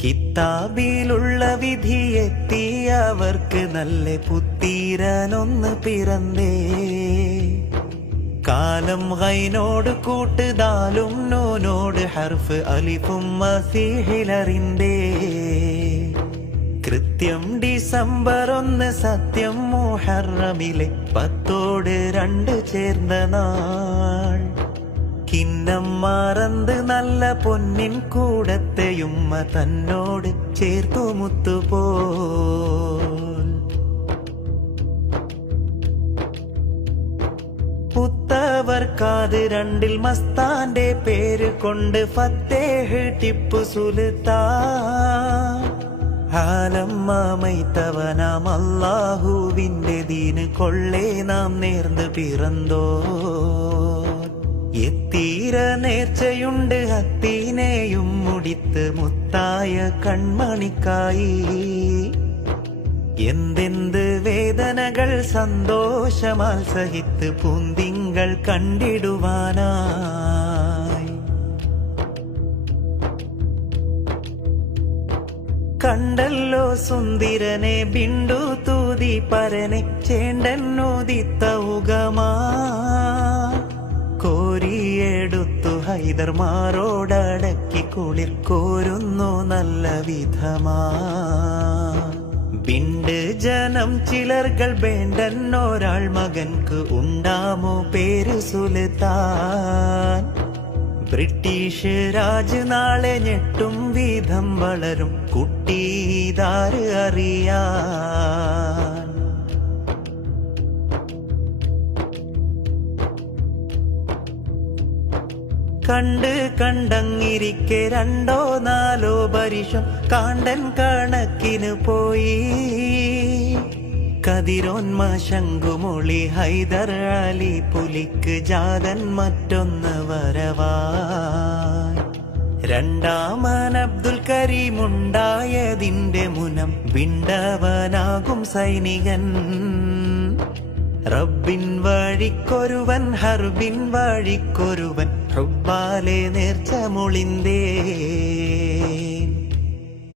കിതാബിലുള്ള വിധിയെത്തിയവർക്ക് നല്ല പുത്തീരനൊന്ന് പിറന്നേ. കാലം ഗൈനോട് കൂട്ടുദാലും നൂനോട് ഹർഫ് അലിഫും മസീഹിലറിന്തേ. കൃത്യം ഡിസംബർ 1 സത്യം മുഹറമിലെ 10 ചേർന്ന നാൾ. കിന്നം മറന്ന് നല്ല പൊന്നിൻ കൂടത്തെയുമ്മ തന്നോട് ചേർത്തു മുത്തുപോൽ. പുത്തവർക്കാത് 2 മസ്താന്റെ പേര് കൊണ്ട് ഫത്തേഹ് ടിപ്പു സുൽത്താൻ. ആലമ്മൈത്തവനാം അല്ലാഹുവിന്റെ ദീന് കൊള്ളേ നാം നേർന്ന് പിറന്തോ. എത്തീര നേർച്ചയുണ്ട് ഹത്തീനെയും മുടിത്ത് മുത്തായ കൺമണിക്കായി. എന്തെന്ത് വേദനകൾ സന്തോഷമാൽ സഹിത്ത് പൂന്തിങ്കൾ കണ്ടിടുവാനായി. കണ്ടല്ലോ സുന്ദിരനെ ബിണ്ടു തൂതി പരനെ ചേണ്ടന്നൂതിത്തൗകമാ. കോരിയെടുത്തു ഹൈദർമാരോടടക്കി കുളിർ കോരുന്നു നല്ല വിധമാ. ബിണ്ട് ജനം ചിലർകൾ വേണ്ടെന്നൊരാൾ മകൻക്ക് ഉണ്ടാമോ പേര് സുൽത്താൻ. ബ്രിട്ടീഷ് രാജ് നാളെ ഞെട്ടും വിധം വളരും കുട്ടിതാര് അറിയാൻ. കണ്ടങ്ങിരിക്കെ 2-4 വർഷം കാണ്ടൻ കണക്കിന് പോയി. കതിരോന്മ ശംഖുമൊളി ഹൈദർ അലി പുലിക്ക് ജാതൻ മറ്റൊന്ന് വരവായി. 2ാമൻ അബ്ദുൽ കരീമുണ്ടായതിന്റെ മുനം വിണ്ടവനാകും സൈനികൻ. റബ്ബിൻ വഴിക്കൊരുവൻ ഹർബിൻ വഴിക്കൊരുവൻ ഹുബ്ബാലെ നേർച്ച മൊളിന്തേ.